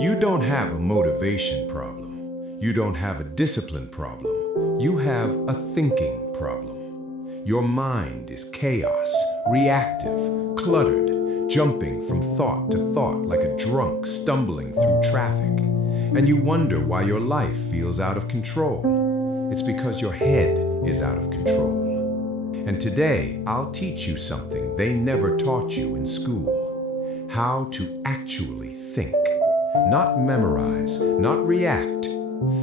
You don't have a motivation problem. You don't have a discipline problem. You have a thinking problem. Your mind is chaos, reactive, cluttered, jumping from thought to thought like a drunk stumbling through traffic. And you wonder why your life feels out of control. It's because your head is out of control. And today, I'll teach you something they never taught you in school. How to actually think. Not memorize, not react.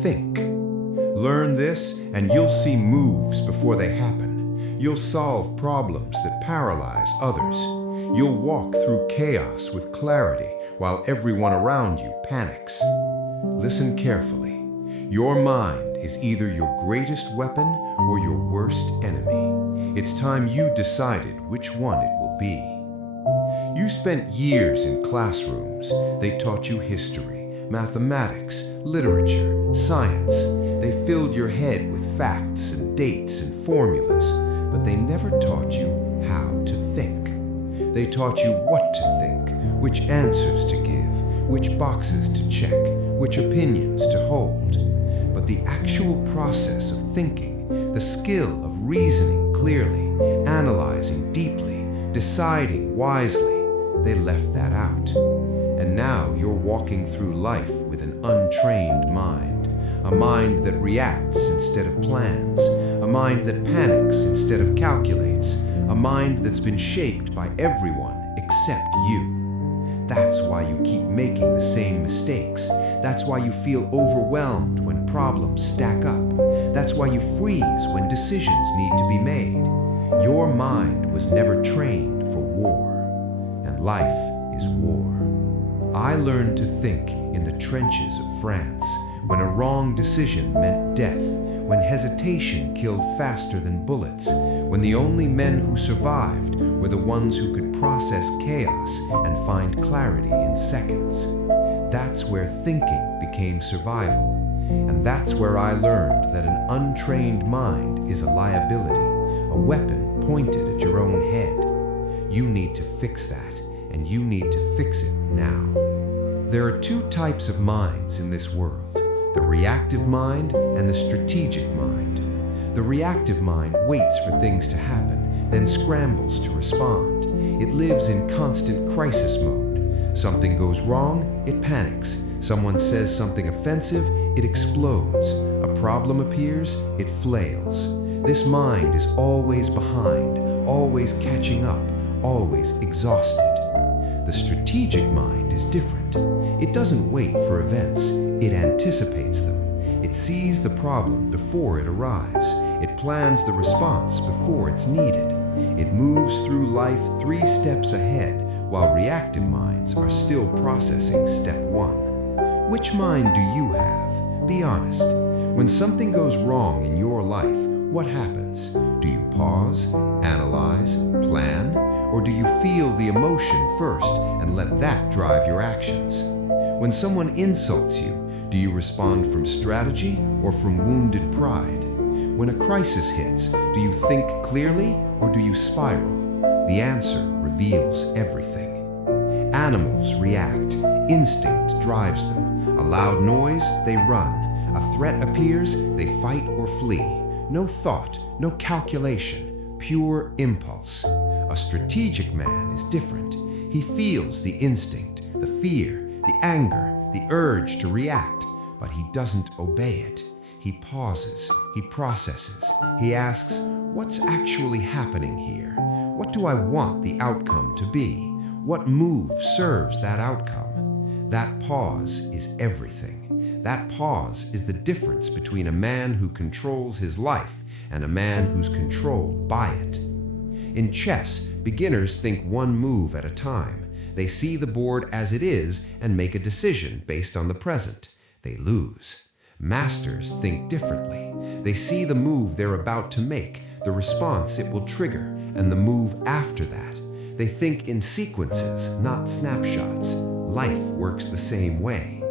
Think. Learn this and you'll see moves before they happen. You'll solve problems that paralyze others. You'll walk through chaos with clarity while everyone around you panics. Listen carefully. Your mind is either your greatest weapon or your worst enemy. It's time you decided which one it will be. You spent years in classrooms. They taught you history, mathematics, literature, science. They filled your head with facts and dates and formulas, but they never taught you how to think. They taught you what to think, which answers to give, which boxes to check, which opinions to hold. But the actual process of thinking, the skill of reasoning clearly, analyzing deeply, deciding wisely, they left that out. And now you're walking through life with an untrained mind, a mind that reacts instead of plans, a mind that panics instead of calculates, a mind that's been shaped by everyone except you. That's why you keep making the same mistakes. That's why you feel overwhelmed when problems stack up. That's why you freeze when decisions need to be made. Your mind was never trained for war. And life is war. I learned to think in the trenches of France, when a wrong decision meant death, when hesitation killed faster than bullets, when the only men who survived were the ones who could process chaos and find clarity in seconds. That's where thinking became survival. And that's where I learned that an untrained mind is a liability, a weapon pointed at your own head. You need to fix that, and you need to fix it now. There are two types of minds in this world, the reactive mind and the strategic mind. The reactive mind waits for things to happen, then scrambles to respond. It lives in constant crisis mode. Something goes wrong, it panics. Someone says something offensive, it explodes. A problem appears, it flails. This mind is always behind, always catching up, always exhausted. The strategic mind is different. It doesn't wait for events, it anticipates them. It sees the problem before it arrives. It plans the response before it's needed. It moves through life 3 steps ahead, while reactive minds are still processing step 1. Which mind do you have? Be honest. When something goes wrong in your life, what happens? Do you pause, analyze, plan, or do you feel the emotion first and let that drive your actions? When someone insults you, do you respond from strategy or from wounded pride? When a crisis hits, do you think clearly or do you spiral? The answer reveals everything. Animals react. Instinct drives them. A loud noise, they run. A threat appears, they fight or flee. No thought, no calculation, pure impulse. A strategic man is different. He feels the instinct, the fear, the anger, the urge to react, but he doesn't obey it. He pauses, he processes, he asks, what's actually happening here? What do I want the outcome to be? What move serves that outcome? That pause is everything. That pause is the difference between a man who controls his life and a man who's controlled by it. In chess, beginners think one move at a time. They see the board as it is and make a decision based on the present. They lose. Masters think differently. They see the move they're about to make, the response it will trigger, and the move after that. They think in sequences, not snapshots. Life works the same way.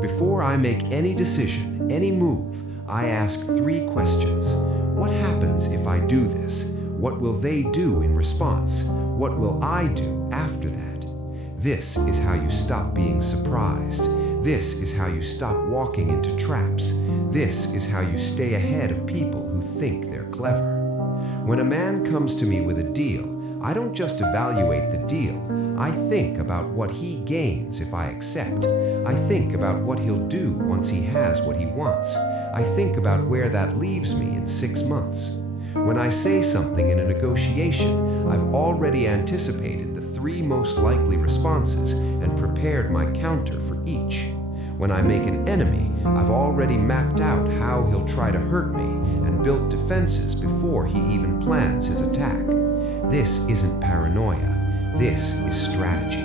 Before I make any decision, any move, I ask 3 questions. What happens if I do this? What will they do in response? What will I do after that? This is how you stop being surprised. This is how you stop walking into traps. This is how you stay ahead of people who think they're clever. When a man comes to me with a deal, I don't just evaluate the deal. I think about what he gains if I accept. I think about what he'll do once he has what he wants. I think about where that leaves me in 6 months. When I say something in a negotiation, I've already anticipated the 3 most likely responses and prepared my counter for each. When I make an enemy, I've already mapped out how he'll try to hurt me and built defenses before he even plans his attack. This isn't paranoia. This is strategy.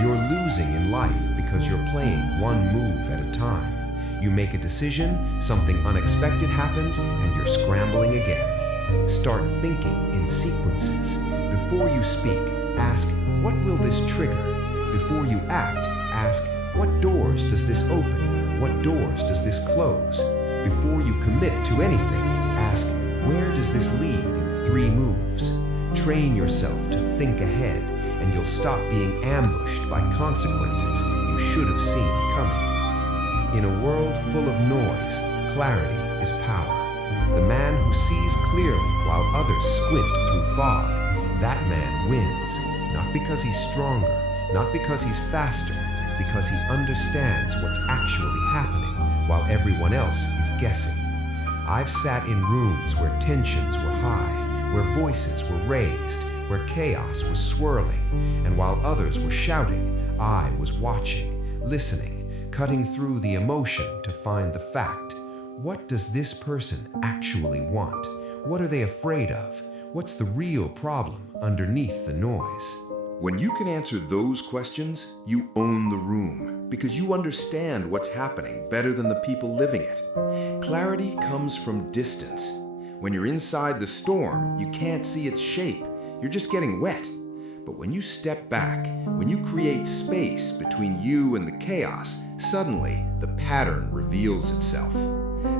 You're losing in life because you're playing one move at a time. You make a decision, something unexpected happens, and you're scrambling again. Start thinking in sequences. Before you speak, ask, what will this trigger? Before you act, ask, what doors does this open? What doors does this close? Before you commit to anything, ask, where does this lead in 3 moves? Train yourself to think ahead, and you'll stop being ambushed by consequences you should have seen coming. In a world full of noise, clarity is power. The man who sees clearly while others squint through fog, that man wins, not because he's stronger, not because he's faster, because he understands what's actually happening while everyone else is guessing. I've sat in rooms where tensions were high, where voices were raised, where chaos was swirling, and while others were shouting, I was watching, listening, cutting through the emotion to find the fact. What does this person actually want? What are they afraid of? What's the real problem underneath the noise? When you can answer those questions, you own the room because you understand what's happening better than the people living it. Clarity comes from distance. When you're inside the storm, you can't see its shape. You're just getting wet. But when you step back, when you create space between you and the chaos, suddenly the pattern reveals itself.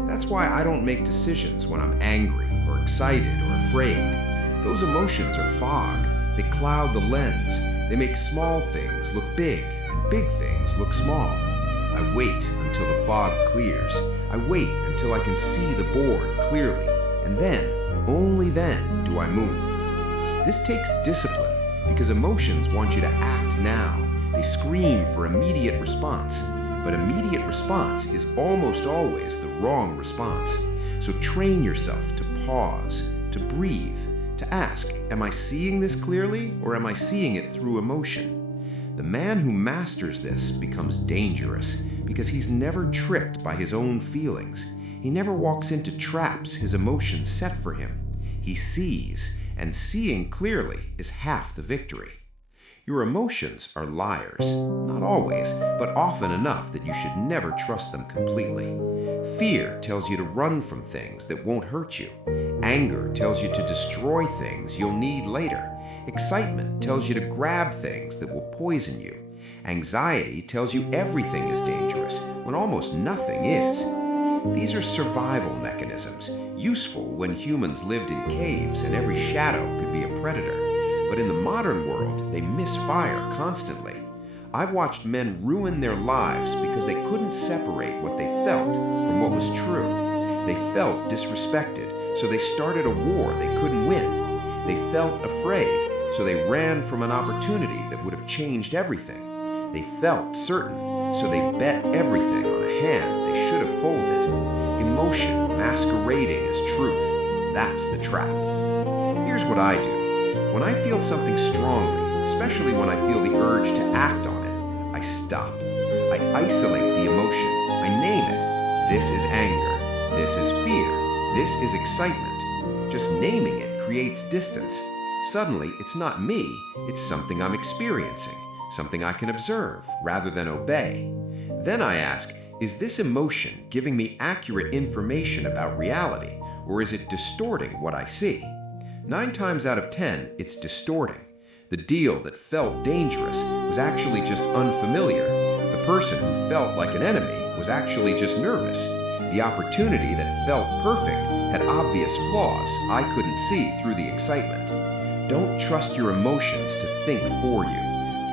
That's why I don't make decisions when I'm angry or excited or afraid. Those emotions are fog. They cloud the lens. They make small things look big and big things look small. I wait until the fog clears. I wait until I can see the board clearly. And then, only then, do I move. This takes discipline because emotions want you to act now. They scream for immediate response. But immediate response is almost always the wrong response. So train yourself to pause, to breathe, to ask, am I seeing this clearly or am I seeing it through emotion? The man who masters this becomes dangerous because he's never tricked by his own feelings. He never walks into traps his emotions set for him. He sees, and seeing clearly is half the victory. Your emotions are liars, not always, but often enough that you should never trust them completely. Fear tells you to run from things that won't hurt you. Anger tells you to destroy things you'll need later. Excitement tells you to grab things that will poison you. Anxiety tells you everything is dangerous when almost nothing is. These are survival mechanisms, useful when humans lived in caves and every shadow could be a predator. But in the modern world, they misfire constantly. I've watched men ruin their lives because they couldn't separate what they felt from what was true. They felt disrespected, so they started a war they couldn't win. They felt afraid, so they ran from an opportunity that would have changed everything. They felt certain, so they bet everything on a hand they should have folded. Emotion masquerading as truth. That's the trap. Here's what I do. When I feel something strongly, especially when I feel the urge to act on it, I stop. I isolate the emotion. I name it. This is anger. This is fear. This is excitement. Just naming it creates distance. Suddenly, it's not me. It's something I'm experiencing, something I can observe rather than obey. Then I ask, is this emotion giving me accurate information about reality, or is it distorting what I see? 9 times out of 10, it's distorting. The deal that felt dangerous was actually just unfamiliar. The person who felt like an enemy was actually just nervous. The opportunity that felt perfect had obvious flaws I couldn't see through the excitement. Don't trust your emotions to think for you.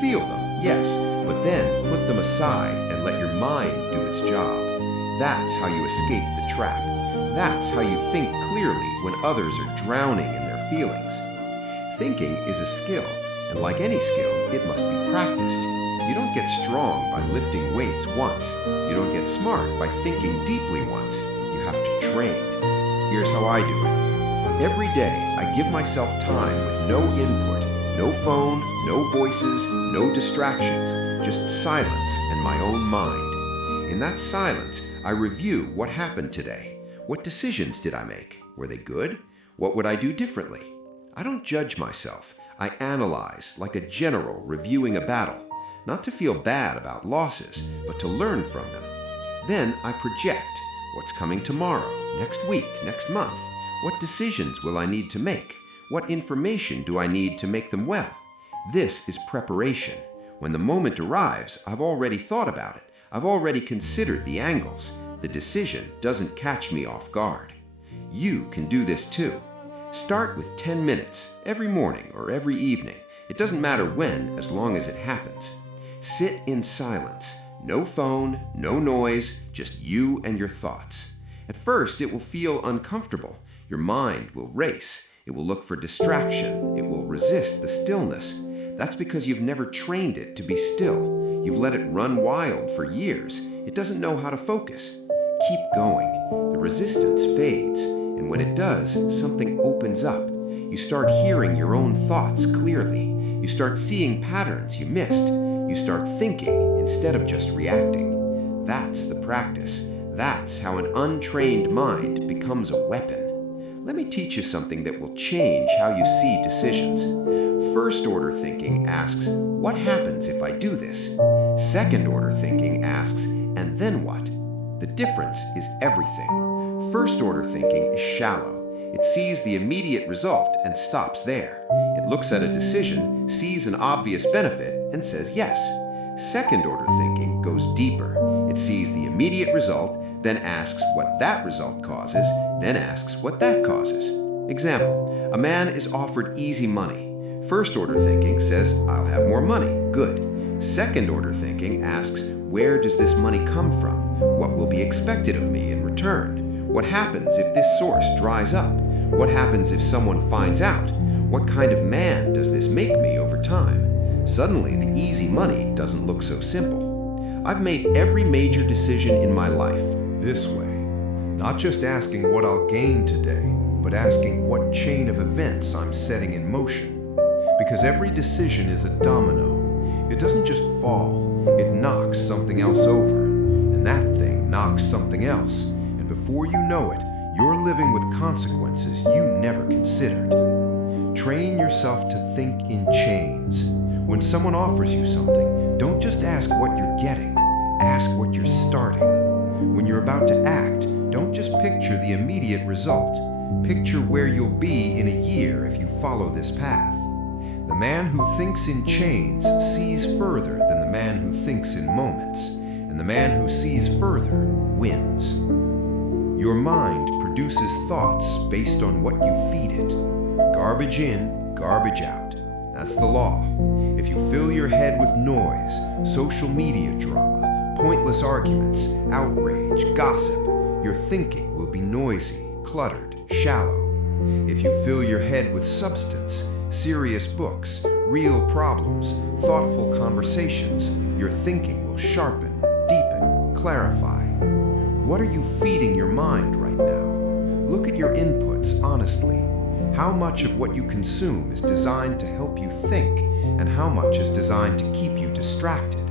Feel them, yes, but then put them aside and let your mind do its job. That's how you escape the trap. That's how you think clearly when others are drowning in their feelings. Thinking is a skill, and like any skill, it must be practiced. You don't get strong by lifting weights once. You don't get smart by thinking deeply once. You have to train. Here's how I do it. Every day, I give myself time with no input, no phone, no voices, no distractions, just silence and my own mind. In that silence, I review what happened today. What decisions did I make? Were they good? What would I do differently? I don't judge myself. I analyze like a general reviewing a battle, not to feel bad about losses, but to learn from them. Then I project what's coming tomorrow, next week, next month. What decisions will I need to make? What information do I need to make them well? This is preparation. When the moment arrives, I've already thought about it. I've already considered the angles. The decision doesn't catch me off guard. You can do this too. Start with 10 minutes every morning or every evening. It doesn't matter when, as long as it happens. Sit in silence. No phone, no noise, just you and your thoughts. At first, it will feel uncomfortable. Your mind will race. It will look for distraction. It will resist the stillness. That's because you've never trained it to be still. You've let it run wild for years. It doesn't know how to focus. Keep going. The resistance fades, and when it does, something opens up. You start hearing your own thoughts clearly. You start seeing patterns you missed. You start thinking instead of just reacting. That's the practice. That's how an untrained mind becomes a weapon. Let me teach you something that will change how you see decisions. First-order thinking asks, what happens if I do this? Second-order thinking asks, and then what? The difference is everything. First-order thinking is shallow. It sees the immediate result and stops there. It looks at a decision, sees an obvious benefit, and says yes. Second-order thinking goes deeper. It sees the immediate result, then asks what that result causes, then asks what that causes. Example, a man is offered easy money. First-order thinking says, I'll have more money. Good. Second-order thinking asks, where does this money come from? What will be expected of me in return? What happens if this source dries up? What happens if someone finds out? What kind of man does this make me over time? Suddenly, the easy money doesn't look so simple. I've made every major decision in my life This way, not just asking what I'll gain today, but asking what chain of events I'm setting in motion. Because every decision is a domino. It doesn't just fall, it knocks something else over. And that thing knocks something else. And before you know it, you're living with consequences you never considered. Train yourself to think in chains. When someone offers you something, don't just ask what you're getting, ask what you're starting. When you're about to act, don't just picture the immediate result. Picture where you'll be in a year if you follow this path. The man who thinks in chains sees further than the man who thinks in moments, and the man who sees further wins. Your mind produces thoughts based on what you feed it. Garbage in, garbage out. That's the law. If you fill your head with noise, social media drama, pointless arguments, outrage, gossip, your thinking will be noisy, cluttered, shallow. If you fill your head with substance, serious books, real problems, thoughtful conversations, your thinking will sharpen, deepen, clarify. What are you feeding your mind right now? Look at your inputs honestly. How much of what you consume is designed to help you think, and how much is designed to keep you distracted?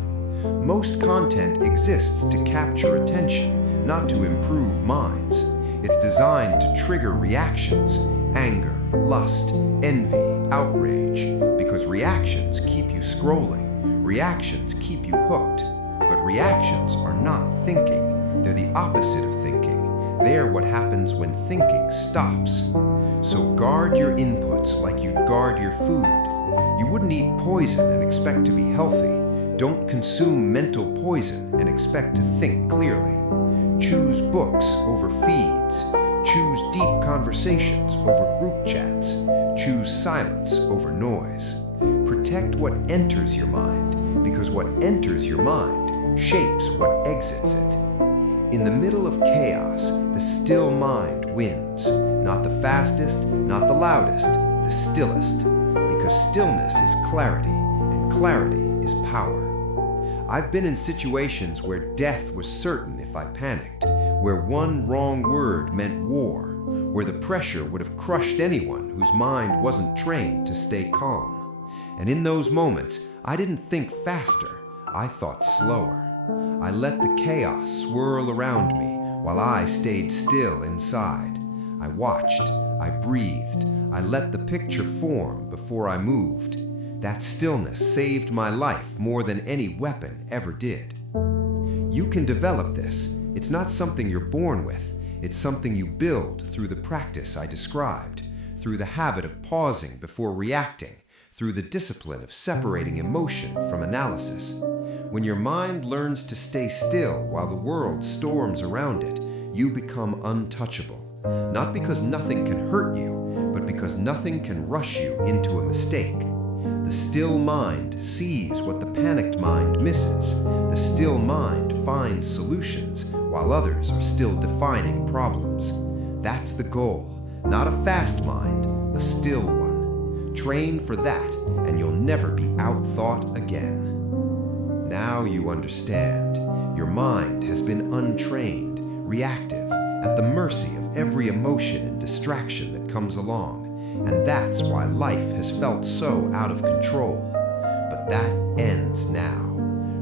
Most content exists to capture attention, not to improve minds. It's designed to trigger reactions, anger, lust, envy, outrage, because reactions keep you scrolling. Reactions keep you hooked. But reactions are not thinking. They're the opposite of thinking. They're what happens when thinking stops. So guard your inputs like you'd guard your food. You wouldn't eat poison and expect to be healthy. Don't consume mental poison and expect to think clearly. Choose books over feeds. Choose deep conversations over group chats. Choose silence over noise. Protect what enters your mind, because what enters your mind shapes what exits it. In the middle of chaos, the still mind wins. Not the fastest, not the loudest, the stillest. Because stillness is clarity, and clarity is power. I've been in situations where death was certain if I panicked, where one wrong word meant war, where the pressure would have crushed anyone whose mind wasn't trained to stay calm. And in those moments, I didn't think faster, I thought slower. I let the chaos swirl around me while I stayed still inside. I watched, I breathed, I let the picture form before I moved. That stillness saved my life more than any weapon ever did. You can develop this. It's not something you're born with. It's something you build through the practice I described, through the habit of pausing before reacting, through the discipline of separating emotion from analysis. When your mind learns to stay still while the world storms around it, you become untouchable. Not because nothing can hurt you, but because nothing can rush you into a mistake. The still mind sees what the panicked mind misses. The still mind finds solutions while others are still defining problems. That's the goal, not a fast mind, a still one. Train for that, and you'll never be outthought again. Now you understand. Your mind has been untrained, reactive, at the mercy of every emotion and distraction that comes along. And that's why life has felt so out of control. But that ends now.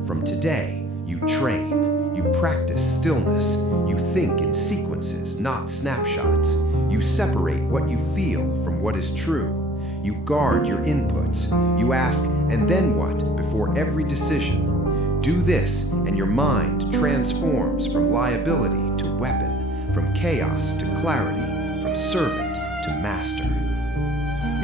From today, you train, you practice stillness, you think in sequences, not snapshots. You separate what you feel from what is true. You guard your inputs. You ask, and then what, before every decision. Do this, and your mind transforms from liability to weapon, from chaos to clarity, from servant to master.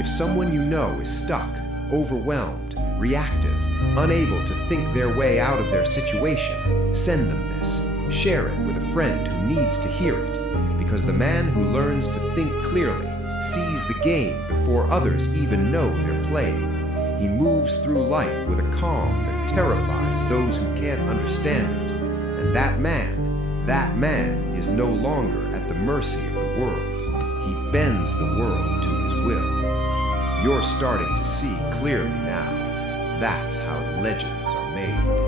If someone you know is stuck, overwhelmed, reactive, unable to think their way out of their situation, send them this. Share it with a friend who needs to hear it. Because the man who learns to think clearly sees the game before others even know they're playing. He moves through life with a calm that terrifies those who can't understand it. And that man is no longer at the mercy of the world. He bends the world to his will. You're starting to see clearly now. That's how legends are made.